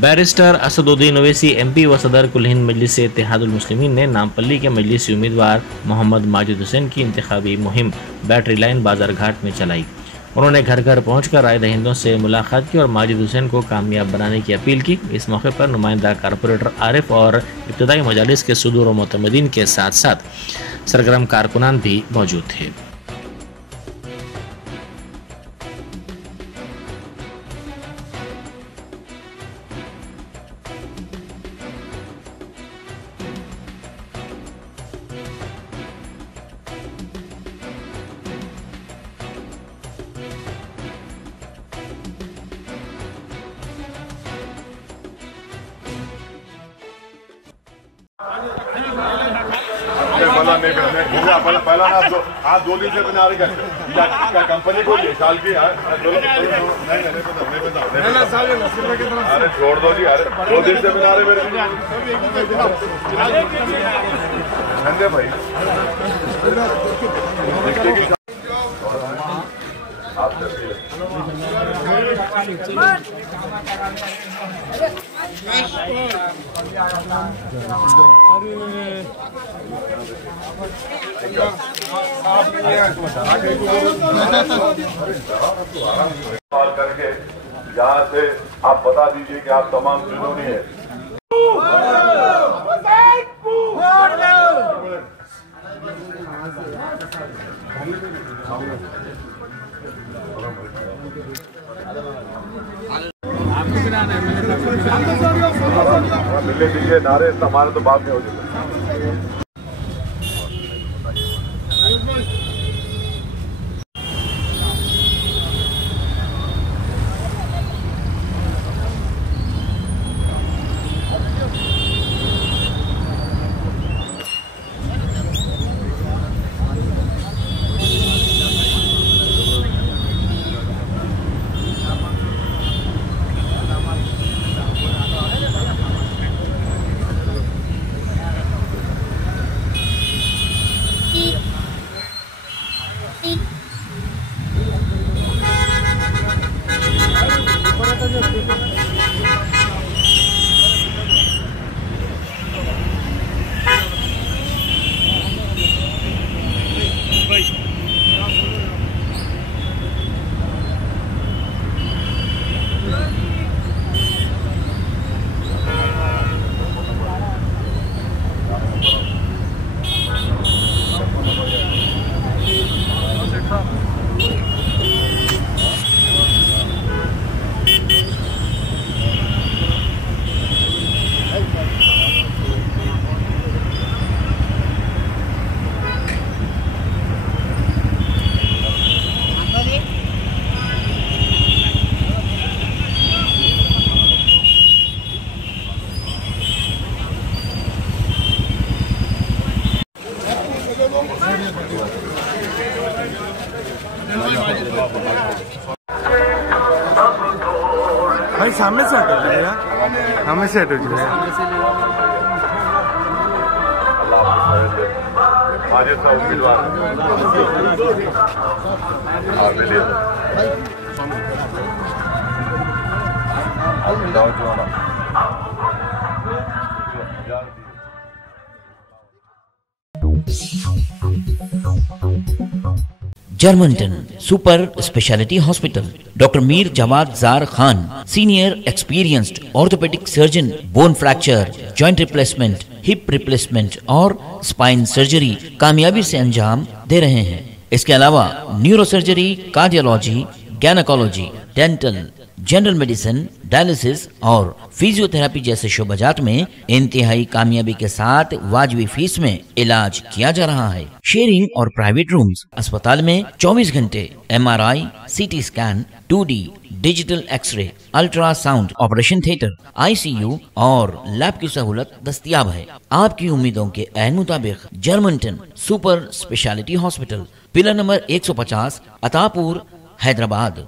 Barrister Asaduddin Owaisi MP व सदर कुल हिंद मजलिस इत्तेहादुल मुस्लिमीन ने नामपल्ली के मजलिसी उम्मीदवार मोहम्मद माजिद हुसैन की इंतखाबी मुहिम बैटरी लाइन बाजार घाट में चलाई। उन्होंने घर घर पहुंचकर राय दहिंदों से मुलाकात की और माजिद हुसैन को कामयाब बनाने की अपील की। इस मौके पर नुमाइंदा कारपोरेटर आरिफ और इब्तदाई मजालिस के सुदूर व मुतमदीन के साथ साथ सरगर्म कारकुनान भी मौजूद थे। पहला ना आप 2 दिन से बना रहे क्या कंपनी को साल की अरे छोड़ दो जी। अरे 2 दिन से बना रहे मेरे धंधे भाई। कॉल करके यहाँ से आप बता दीजिए कि आप तमाम जुनूनी है। मिले दीजिए नारे, हमारे तो बाद में हो जाएगा। भाई सामने से हटो जाएगा, सामने से हटो जाएगा। आज सब उम्मीदवार Germanton super speciality hospital, doctor Mir Jawad Zar Khan, senior experienced orthopaedic surgeon, bone fracture, joint replacement, hip replacement और स्पाइन सर्जरी कामयाबी से अंजाम दे रहे हैं। इसके अलावा neuro surgery, cardiology, gynaecology, dental, general medicine, dialysis और फिजियोथेरेपी जैसे शोबाजात में इंतहाई कामयाबी के साथ वाजबी फीस में इलाज किया जा रहा है। शेयरिंग और प्राइवेट रूम्स, अस्पताल में 24 घंटे MRI, CT scan, 2D digital X-ray, ultrasound, operation theatre, ICU और लैब की सहूलत दस्तयाब है। आपकी उम्मीदों के ऐन मुताबिक Germanton super speciality hospital, pillar number 150, Attapur, Hyderabad.